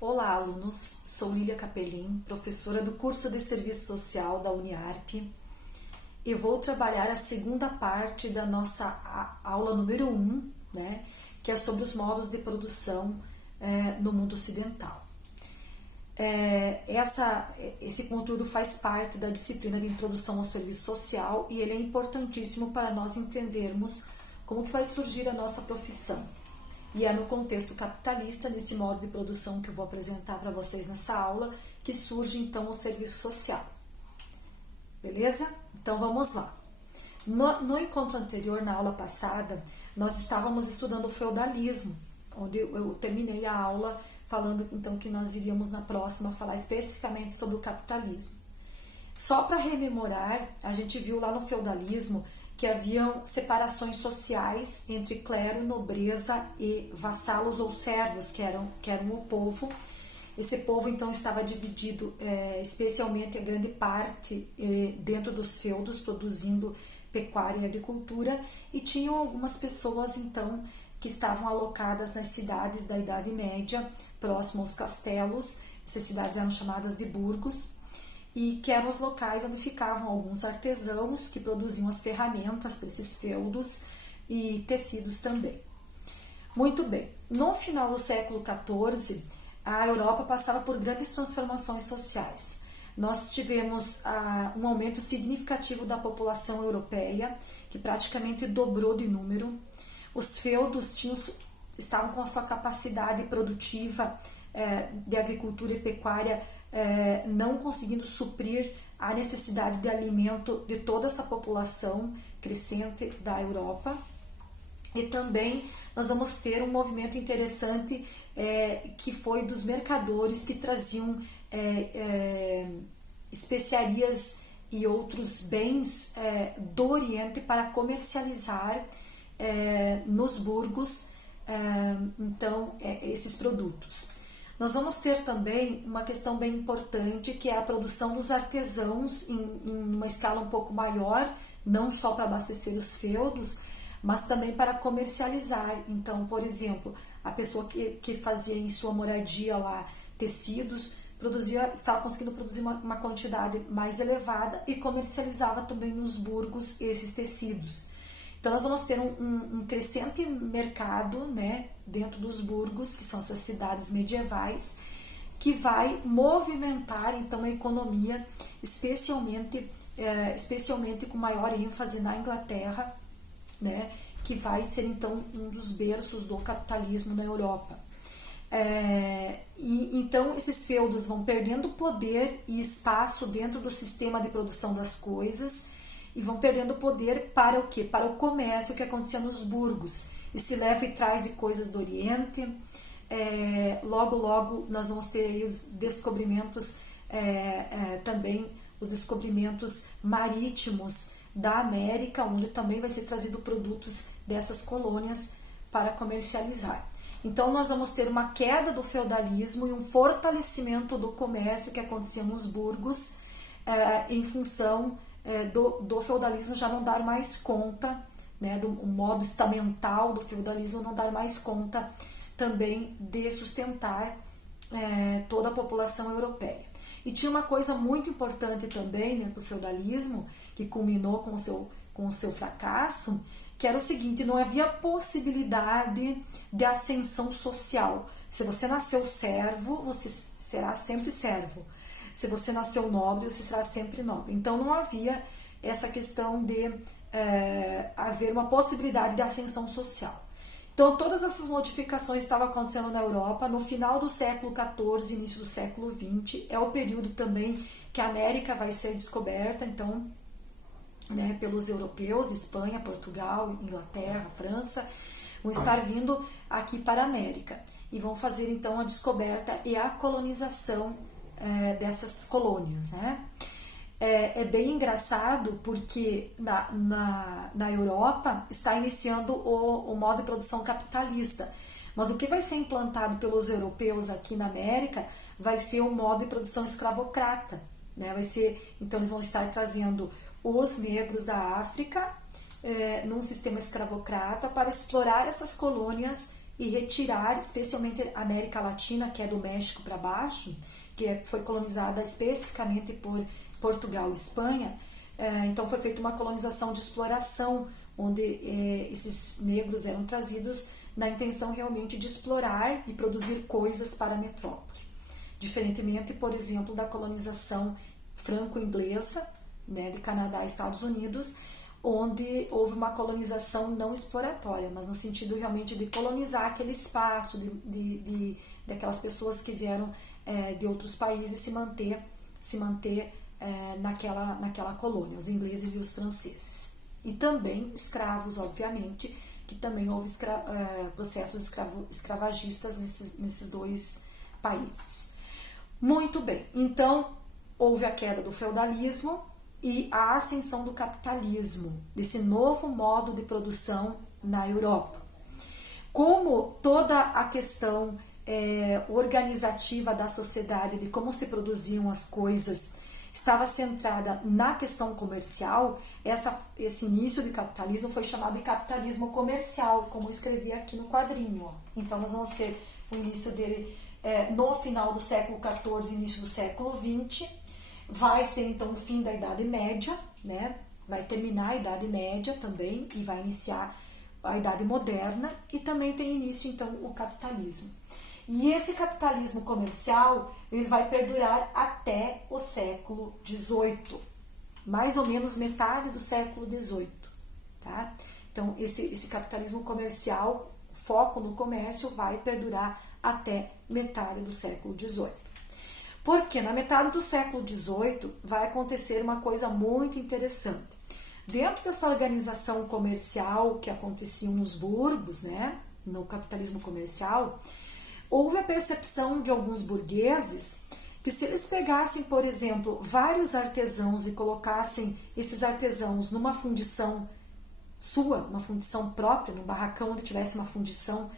Olá, alunos! Sou Lília Capelin, professora do curso de Serviço Social da Uniarp. Eu vou trabalhar a segunda parte da nossa aula número 1, né, que é sobre os modos de produção no mundo ocidental. Esse conteúdo faz parte da disciplina de Introdução ao Serviço Social e ele é importantíssimo para nós entendermos como que vai surgir a nossa profissão. E é no contexto capitalista, nesse modo de produção que eu vou apresentar para vocês nessa aula, que surge então o serviço social. Beleza? Então vamos lá. No encontro anterior, na aula passada, nós estávamos estudando o feudalismo, onde eu terminei a aula falando então que nós iríamos na próxima falar especificamente sobre o capitalismo. Só para rememorar, a gente viu lá no feudalismo que haviam separações sociais entre clero, nobreza e vassalos ou servos, que eram o povo. Esse povo, então, estava dividido, especialmente a grande parte, dentro dos feudos, produzindo pecuária e agricultura, e tinham algumas pessoas, então, que estavam alocadas nas cidades da Idade Média, próximo aos castelos. Essas cidades eram chamadas de burgos, e que eram os locais onde ficavam alguns artesãos que produziam as ferramentas para esses feudos e tecidos também. Muito bem, no final do século XIV, a Europa passava por grandes transformações sociais. Nós tivemos um aumento significativo da população europeia, que praticamente dobrou de número. Os feudos estavam com a sua capacidade produtiva de agricultura e pecuária não conseguindo suprir a necessidade de alimento de toda essa população crescente da Europa. E também nós vamos ter um movimento interessante que foi dos mercadores que traziam especiarias e outros bens do Oriente para comercializar nos burgos então esses produtos. Nós vamos ter também uma questão bem importante, que é a produção dos artesãos em uma escala um pouco maior, não só para abastecer os feudos, mas também para comercializar. Então, por exemplo, a pessoa que fazia em sua moradia lá tecidos, estava conseguindo produzir uma quantidade mais elevada e comercializava também nos burgos esses tecidos. Então, nós vamos ter um crescente mercado, né, dentro dos burgos, que são essas cidades medievais, que vai movimentar, então, a economia, especialmente com maior ênfase na Inglaterra, né, que vai ser, então, um dos berços do capitalismo na Europa. Então, esses feudos vão perdendo poder e espaço dentro do sistema de produção das coisas, e vão perdendo poder para o quê? Para o comércio que acontecia nos burgos. E se leva e traz de coisas do Oriente. Logo nós vamos ter aí os descobrimentos, também os descobrimentos marítimos da América, onde também vai ser trazido produtos dessas colônias para comercializar. Então nós vamos ter uma queda do feudalismo e um fortalecimento do comércio que acontecia nos burgos, em função do feudalismo já não dar mais conta, né, do modo estamental do feudalismo não dar mais conta também de sustentar toda a população europeia. E tinha uma coisa muito importante também dentro do feudalismo, que culminou com o seu fracasso, que era o seguinte: não havia possibilidade de ascensão social. Se você nasceu servo, você será sempre servo. Se você nasceu nobre, você será sempre nobre. Então não havia essa questão de haver uma possibilidade de ascensão social. Então todas essas modificações estavam acontecendo na Europa no final do século XIV, início do século XX. É o período também que a América vai ser descoberta, então, né, pelos europeus, Espanha, Portugal, Inglaterra, França, vão estar vindo aqui para a América e vão fazer então a descoberta e a colonização dessas colônias, né? É bem engraçado porque na Europa está iniciando o modo de produção capitalista, mas o que vai ser implantado pelos europeus aqui na América vai ser o modo de produção escravocrata, né? Então eles vão estar trazendo os negros da África num sistema escravocrata para explorar essas colônias e retirar, especialmente a América Latina, que é do México para baixo, que foi colonizada especificamente por Portugal e Espanha. Então foi feita uma colonização de exploração, onde esses negros eram trazidos na intenção realmente de explorar e produzir coisas para a metrópole. Diferentemente, por exemplo, da colonização franco-inglesa, né, de Canadá e Estados Unidos, onde houve uma colonização não exploratória, mas no sentido realmente de colonizar aquele espaço, de aquelas pessoas que vieram de outros países se manter naquela colônia, os ingleses e os franceses. E também escravos, obviamente, que também houve processos escravagistas nesses dois países. Muito bem, então houve a queda do feudalismo e a ascensão do capitalismo, desse novo modo de produção na Europa. Como toda a questão organizativa da sociedade, de como se produziam as coisas, estava centrada na questão comercial, esse início de capitalismo foi chamado de capitalismo comercial, como eu escrevi aqui no quadrinho. Ó. Então, nós vamos ter o início dele no final do século XIV, início do século XX, vai ser então o fim da Idade Média, né? Vai terminar a Idade Média também e vai iniciar a Idade Moderna, e também tem início então o capitalismo. E esse capitalismo comercial ele vai perdurar até o século XVIII, mais ou menos metade do século XVIII. Tá? Então esse capitalismo comercial, foco no comércio, vai perdurar até metade do século XVIII. Porque na metade do século XVIII vai acontecer uma coisa muito interessante. Dentro dessa organização comercial que acontecia nos burgos, né, no capitalismo comercial, houve a percepção de alguns burgueses que se eles pegassem, por exemplo, vários artesãos e colocassem esses artesãos numa fundição sua, uma fundição própria, num barracão onde tivesse uma fundição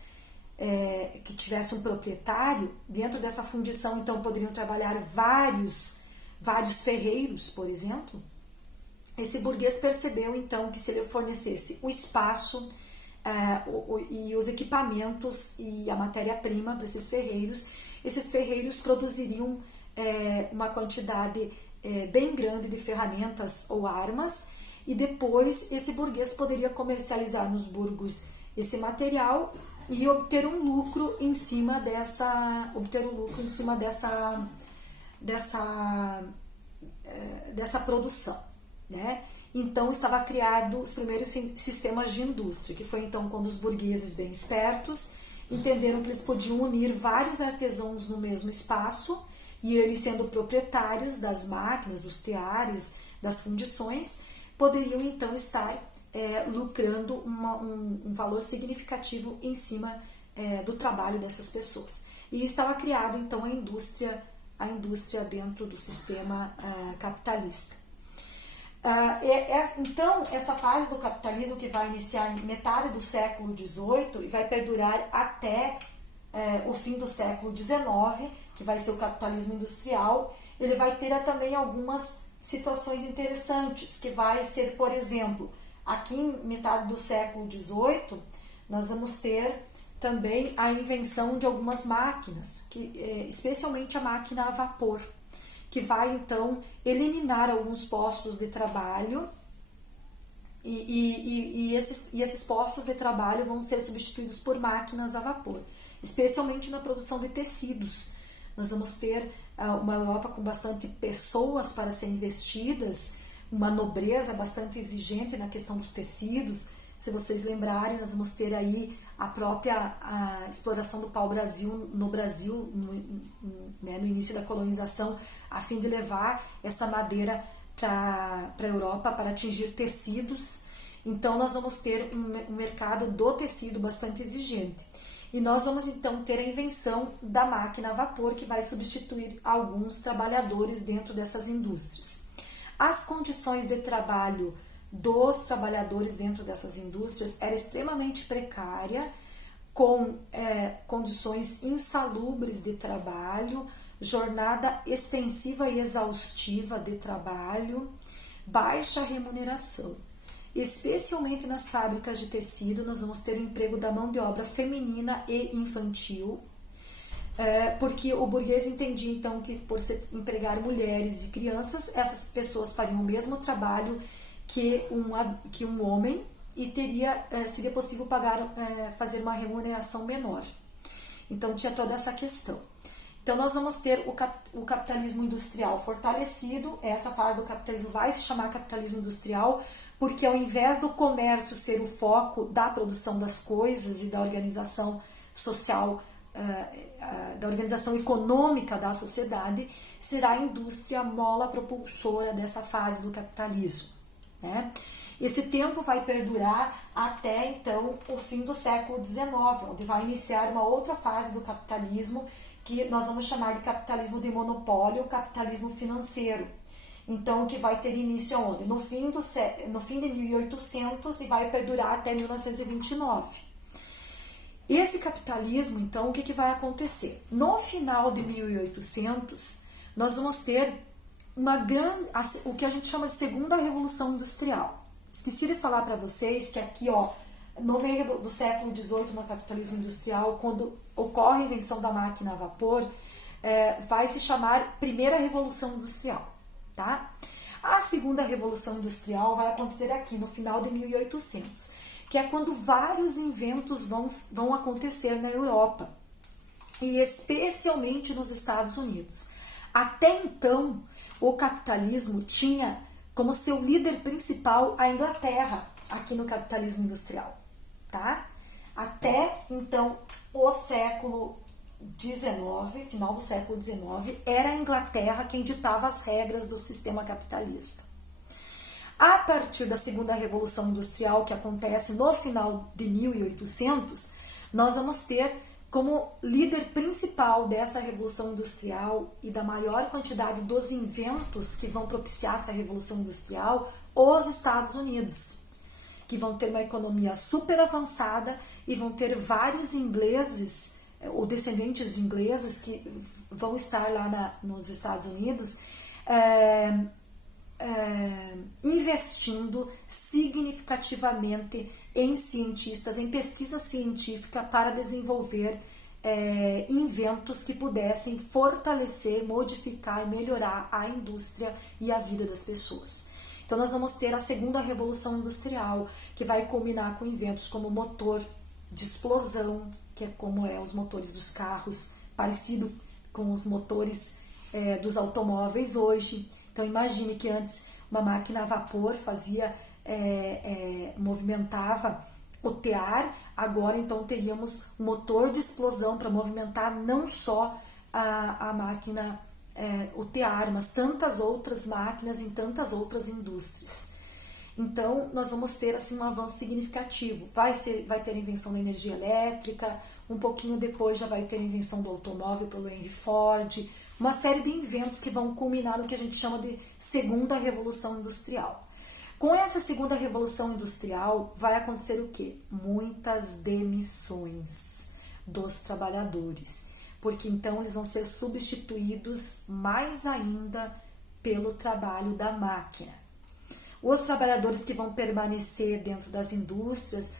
que tivesse um proprietário, dentro dessa fundição então poderiam trabalhar vários ferreiros, por exemplo. Esse burguês percebeu então que se ele fornecesse o espaço e os equipamentos e a matéria-prima para esses ferreiros produziriam uma quantidade bem grande de ferramentas ou armas, e depois esse burguês poderia comercializar nos burgos esse material e obter um lucro em cima dessa produção, né? Então estava criado os primeiros sistemas de indústria, que foi então quando os burgueses bem espertos entenderam que eles podiam unir vários artesãos no mesmo espaço, e eles, sendo proprietários das máquinas, dos teares, das fundições, poderiam então estar lucrando um valor significativo em cima do trabalho dessas pessoas. E estava criado então a indústria dentro do sistema capitalista. Então, essa fase do capitalismo, que vai iniciar em metade do século XVIII e vai perdurar até o fim do século XIX, que vai ser o capitalismo industrial, ele vai ter também algumas situações interessantes, que vai ser, por exemplo, aqui em metade do século XVIII, nós vamos ter também a invenção de algumas máquinas, especialmente a máquina a vapor, que vai então eliminar alguns postos de trabalho, e esses postos de trabalho vão ser substituídos por máquinas a vapor, especialmente na produção de tecidos. Nós vamos ter uma Europa com bastante pessoas para serem vestidas, uma nobreza bastante exigente na questão dos tecidos. Se vocês lembrarem, nós vamos ter aí a exploração do pau-brasil no Brasil, no início da colonização, a fim de levar essa madeira para a Europa para atingir tecidos. Então nós vamos ter um mercado do tecido bastante exigente. E nós vamos então ter a invenção da máquina a vapor, que vai substituir alguns trabalhadores dentro dessas indústrias. As condições de trabalho dos trabalhadores dentro dessas indústrias era extremamente precária, com condições insalubres de trabalho, jornada extensiva e exaustiva de trabalho, baixa remuneração. especialmente nas fábricas de tecido. Nós vamos ter o emprego da mão de obra feminina e infantil, porque o burguês entendia então que por se empregar mulheres e crianças, essas pessoas fariam o mesmo trabalho que um homem e seria possível fazer uma remuneração menor. Então tinha toda essa questão. Então nós vamos ter o capitalismo industrial fortalecido. Essa fase do capitalismo vai se chamar capitalismo industrial, porque ao invés do comércio ser o foco da produção das coisas e da organização social, da organização econômica da sociedade, será a indústria a mola propulsora dessa fase do capitalismo, né? Esse tempo vai perdurar até então o fim do século XIX, onde vai iniciar uma outra fase do capitalismo, que nós vamos chamar de capitalismo de monopólio, capitalismo financeiro. Então, que vai ter início onde? No fim de 1800 e vai perdurar até 1929. Esse capitalismo, então, o que vai acontecer? No final de 1800, nós vamos ter o que a gente chama de segunda revolução industrial. Esqueci de falar para vocês que aqui, no meio do século XVIII, no capitalismo industrial, quando ocorre a invenção da máquina a vapor, vai se chamar primeira revolução industrial, tá? A segunda revolução industrial vai acontecer aqui no final de 1800, que é quando vários inventos vão acontecer na Europa, e especialmente nos Estados Unidos. Até então, o capitalismo tinha como seu líder principal a Inglaterra, aqui no capitalismo industrial, tá? Até então, o século XIX, final do século XIX, era a Inglaterra quem ditava as regras do sistema capitalista. A partir da segunda revolução industrial, que acontece no final de 1800, nós vamos ter como líder principal dessa revolução industrial e da maior quantidade dos inventos que vão propiciar essa revolução industrial, os Estados Unidos, que vão ter uma economia super avançada e vão ter vários ingleses, ou descendentes de ingleses, que vão estar lá nos Estados Unidos, investindo significativamente em cientistas, em pesquisa científica para desenvolver inventos que pudessem fortalecer, modificar e melhorar a indústria e a vida das pessoas. Então nós vamos ter a segunda revolução industrial, que vai culminar com inventos como o motor de explosão, que é como os motores dos carros, parecido com os motores dos automóveis hoje. Então imagine que antes uma máquina a vapor movimentava o tear, agora então teríamos um motor de explosão para movimentar não só a máquina, o tear, mas tantas outras máquinas em tantas outras indústrias. Então nós vamos ter assim um avanço significativo. Vai ter a invenção da energia elétrica, um pouquinho depois já vai ter a invenção do automóvel pelo Henry Ford, uma série de inventos que vão culminar no que a gente chama de segunda revolução industrial. Com essa segunda revolução industrial vai acontecer o quê? Muitas demissões dos trabalhadores, porque então eles vão ser substituídos mais ainda pelo trabalho da máquina. Os trabalhadores que vão permanecer dentro das indústrias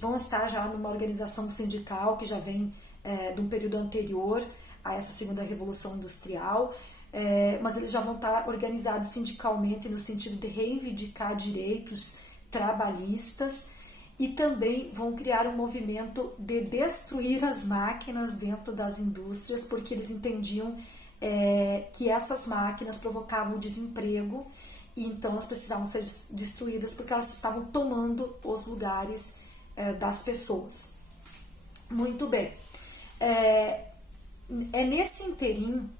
vão estar já numa organização sindical que já vem de um período anterior a essa segunda revolução industrial, mas eles já vão estar organizados sindicalmente no sentido de reivindicar direitos trabalhistas e também vão criar um movimento de destruir as máquinas dentro das indústrias, porque eles entendiam que essas máquinas provocavam desemprego e então elas precisavam ser destruídas porque elas estavam tomando os lugares das pessoas. Muito bem. Nesse interim,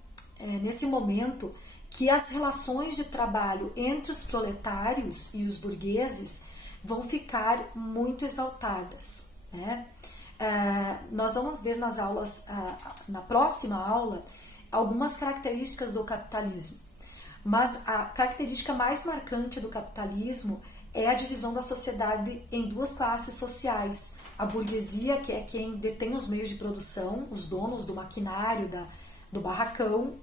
nesse momento, que as relações de trabalho entre os proletários e os burgueses vão ficar muito exaltadas, né? Nós vamos ver nas aulas, na próxima aula, algumas características do capitalismo, mas a característica mais marcante do capitalismo é a divisão da sociedade em duas classes sociais: a burguesia, que é quem detém os meios de produção, os donos do maquinário, do barracão,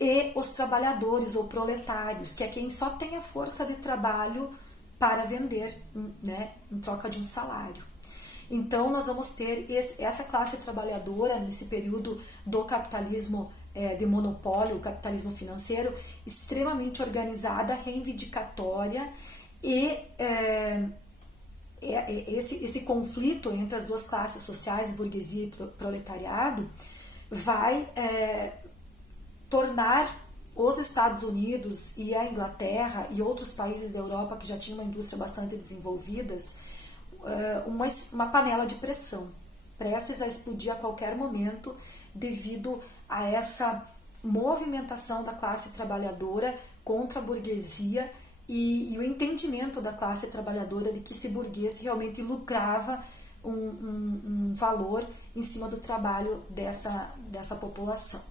e os trabalhadores ou proletários, que é quem só tem a força de trabalho para vender, né, em troca de um salário. Então, nós vamos ter essa classe trabalhadora nesse período do capitalismo de monopólio, o capitalismo financeiro, extremamente organizada, reivindicatória, e esse conflito entre as duas classes sociais, burguesia e proletariado, vai tornar os Estados Unidos e a Inglaterra e outros países da Europa que já tinham uma indústria bastante desenvolvidas, uma panela de pressão, prestes a explodir a qualquer momento devido a essa movimentação da classe trabalhadora contra a burguesia e o entendimento da classe trabalhadora de que esse burguês realmente lucrava um valor em cima do trabalho dessa população.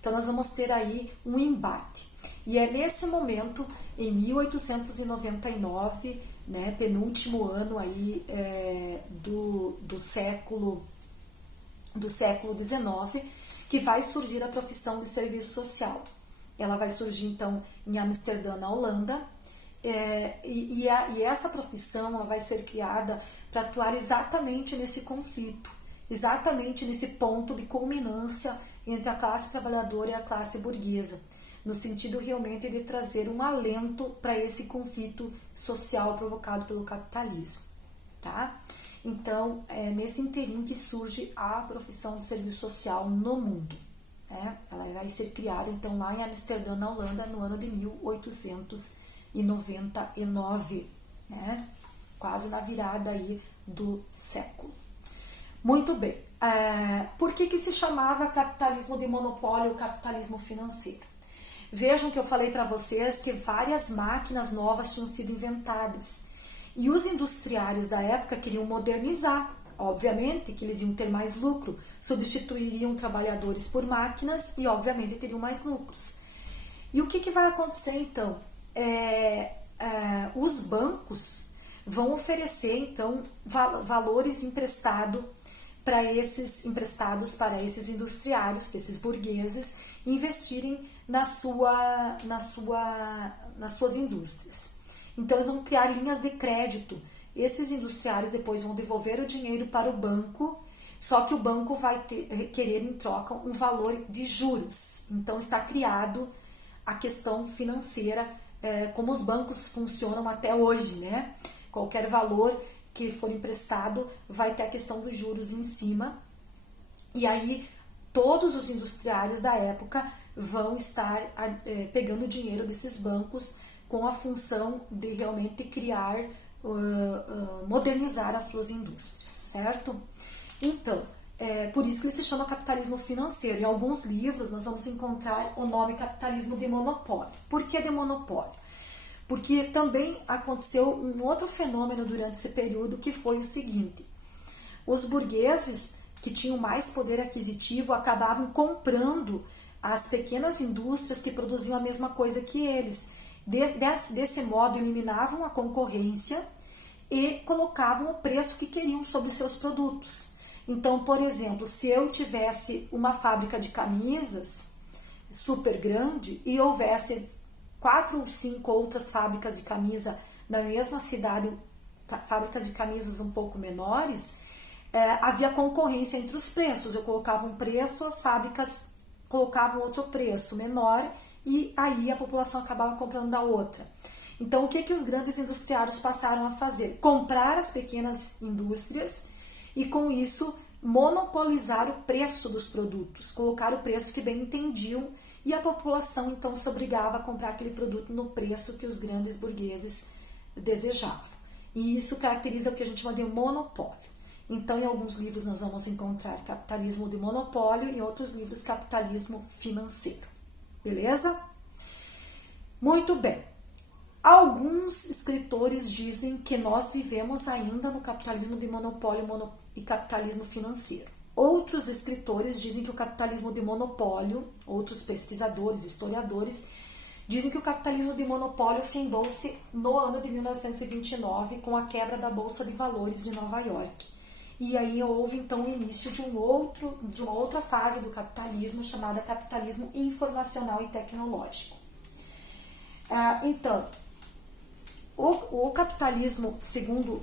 Então nós vamos ter aí um embate. E é nesse momento, em 1899, né, penúltimo ano aí do século XIX, que vai surgir a profissão de serviço social. Ela vai surgir então em Amsterdã, na Holanda, e essa profissão ela vai ser criada para atuar exatamente nesse conflito, exatamente nesse ponto de culminância entre a classe trabalhadora e a classe burguesa, no sentido realmente de trazer um alento para esse conflito social provocado pelo capitalismo, tá? Então, é nesse interim que surge a profissão de serviço social no mundo, né? Ela vai ser criada, então, lá em Amsterdã, na Holanda, no ano de 1899, né? Quase na virada aí do século. Muito bem. Por que se chamava capitalismo de monopólio ou capitalismo financeiro? Vejam que eu falei para vocês que várias máquinas novas tinham sido inventadas. E os industriários da época queriam modernizar. Obviamente que eles iam ter mais lucro, substituiriam trabalhadores por máquinas e obviamente teriam mais lucros. E o que vai acontecer então? Os bancos vão oferecer então valores emprestados para esses industriários, para esses burgueses investirem nas suas indústrias. Então eles vão criar linhas de crédito. Esses industriários depois vão devolver o dinheiro para o banco, só que o banco vai querer em troca um valor de juros. Então está criado a questão financeira, como os bancos funcionam até hoje, né? Qualquer valor que for emprestado vai ter a questão dos juros em cima, e aí todos os industriários da época vão estar pegando dinheiro desses bancos com a função de realmente criar, modernizar as suas indústrias, certo? Então, por isso que ele se chama capitalismo financeiro. Em alguns livros nós vamos encontrar o nome capitalismo de monopólio. Por que de monopólio? Porque também aconteceu um outro fenômeno durante esse período, que foi o seguinte: os burgueses que tinham mais poder aquisitivo acabavam comprando as pequenas indústrias que produziam a mesma coisa que eles. Desse modo, eliminavam a concorrência e colocavam o preço que queriam sobre os seus produtos. Então, por exemplo, se eu tivesse uma fábrica de camisas super grande e houvesse 4 ou 5 outras fábricas de camisa na mesma cidade, fábricas de camisas um pouco menores, havia concorrência entre os preços. Eu colocava um preço, as fábricas colocavam outro preço menor, e aí a população acabava comprando da outra. Então, o que os grandes industriários passaram a fazer? Comprar as pequenas indústrias e, com isso, monopolizar o preço dos produtos, colocar o preço que bem entendiam, e a população então se obrigava a comprar aquele produto no preço que os grandes burgueses desejavam. E isso caracteriza o que a gente chama de monopólio. Então, em alguns livros nós vamos encontrar capitalismo de monopólio, em outros livros capitalismo financeiro. Beleza? Muito bem. Alguns escritores dizem que nós vivemos ainda no capitalismo de monopólio e capitalismo financeiro. Outros escritores dizem que o capitalismo de monopólio, outros pesquisadores, historiadores, dizem que o capitalismo de monopólio findou-se no ano de 1929 com a quebra da Bolsa de Valores de Nova York. E aí houve então o início de uma outra fase do capitalismo, chamada capitalismo informacional e tecnológico. Então, O capitalismo, segundo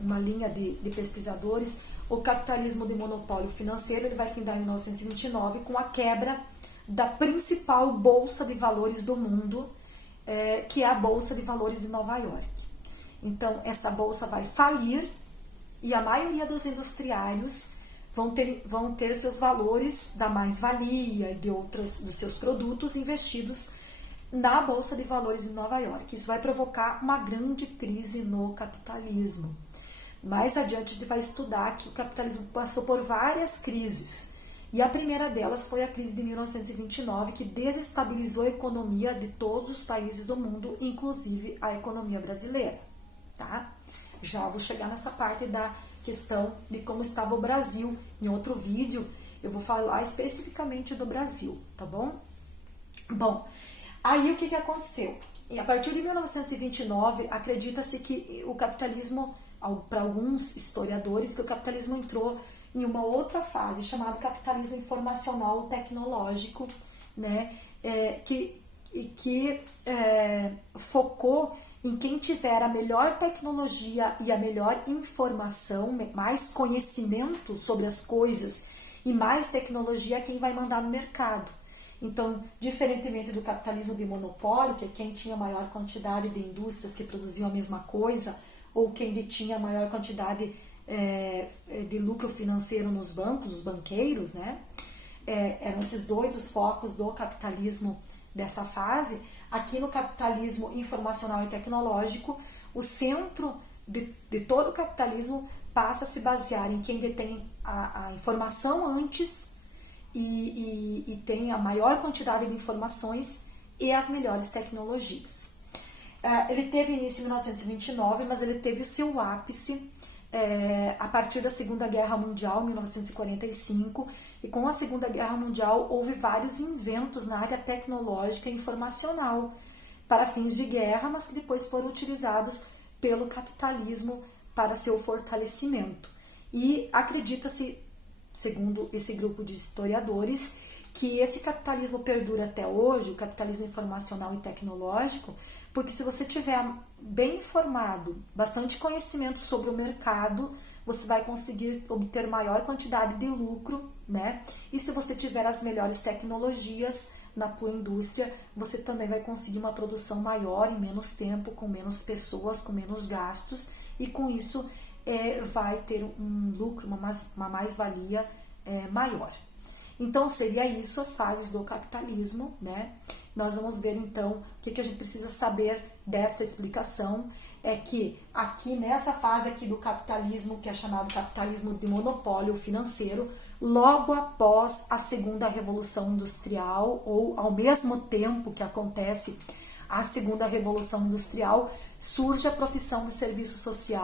uma linha de pesquisadores, o capitalismo de monopólio financeiro ele vai findar em 1929 com a quebra da principal bolsa de valores do mundo, que é a Bolsa de Valores de Nova York. Então, essa bolsa vai falir e a maioria dos industriários vão ter seus valores da mais-valia e dos seus produtos investidos na Bolsa de Valores de Nova York. Isso vai provocar uma grande crise no capitalismo. Mais adiante a gente vai estudar que o capitalismo passou por várias crises. E a primeira delas foi a crise de 1929, que desestabilizou a economia de todos os países do mundo, inclusive a economia brasileira. Tá? Já vou chegar nessa parte da questão de como estava o Brasil. Em outro vídeo eu vou falar especificamente do Brasil, tá bom? Bom, aí o que aconteceu? E a partir de 1929, acredita-se que o capitalismo, para alguns historiadores, que o capitalismo entrou em uma outra fase, chamada capitalismo informacional tecnológico, né? Que focou em quem tiver a melhor tecnologia e a melhor informação, mais conhecimento sobre as coisas e mais tecnologia, quem vai mandar no mercado. Então, diferentemente do capitalismo de monopólio, que é quem tinha maior quantidade de indústrias que produziam a mesma coisa, ou quem detinha a maior quantidade de lucro financeiro nos bancos, os banqueiros, né? Eram esses dois os focos do capitalismo dessa fase. Aqui no capitalismo informacional e tecnológico, o centro de todo o capitalismo passa a se basear em quem detém a informação antes e tem a maior quantidade de informações e as melhores tecnologias. Ele teve início em 1929, mas ele teve o seu ápice a partir da Segunda Guerra Mundial, 1945, e com a Segunda Guerra Mundial houve vários inventos na área tecnológica e informacional para fins de guerra, mas que depois foram utilizados pelo capitalismo para seu fortalecimento. E acredita-se, segundo esse grupo de historiadores, que esse capitalismo perdura até hoje, o capitalismo informacional e tecnológico, porque se você tiver bem informado, bastante conhecimento sobre o mercado, você vai conseguir obter maior quantidade de lucro, né? E se você tiver as melhores tecnologias na tua indústria, você também vai conseguir uma produção maior em menos tempo, com menos pessoas, com menos gastos, e com isso vai ter um lucro, uma mais-valia maior. Então, seria isso as fases do capitalismo, né? Nós vamos ver, então, o que a gente precisa saber desta explicação, é que aqui nessa fase aqui do capitalismo, que é chamado capitalismo de monopólio financeiro, logo após a segunda revolução industrial, ou ao mesmo tempo que acontece a segunda revolução industrial, surge a profissão de serviço social,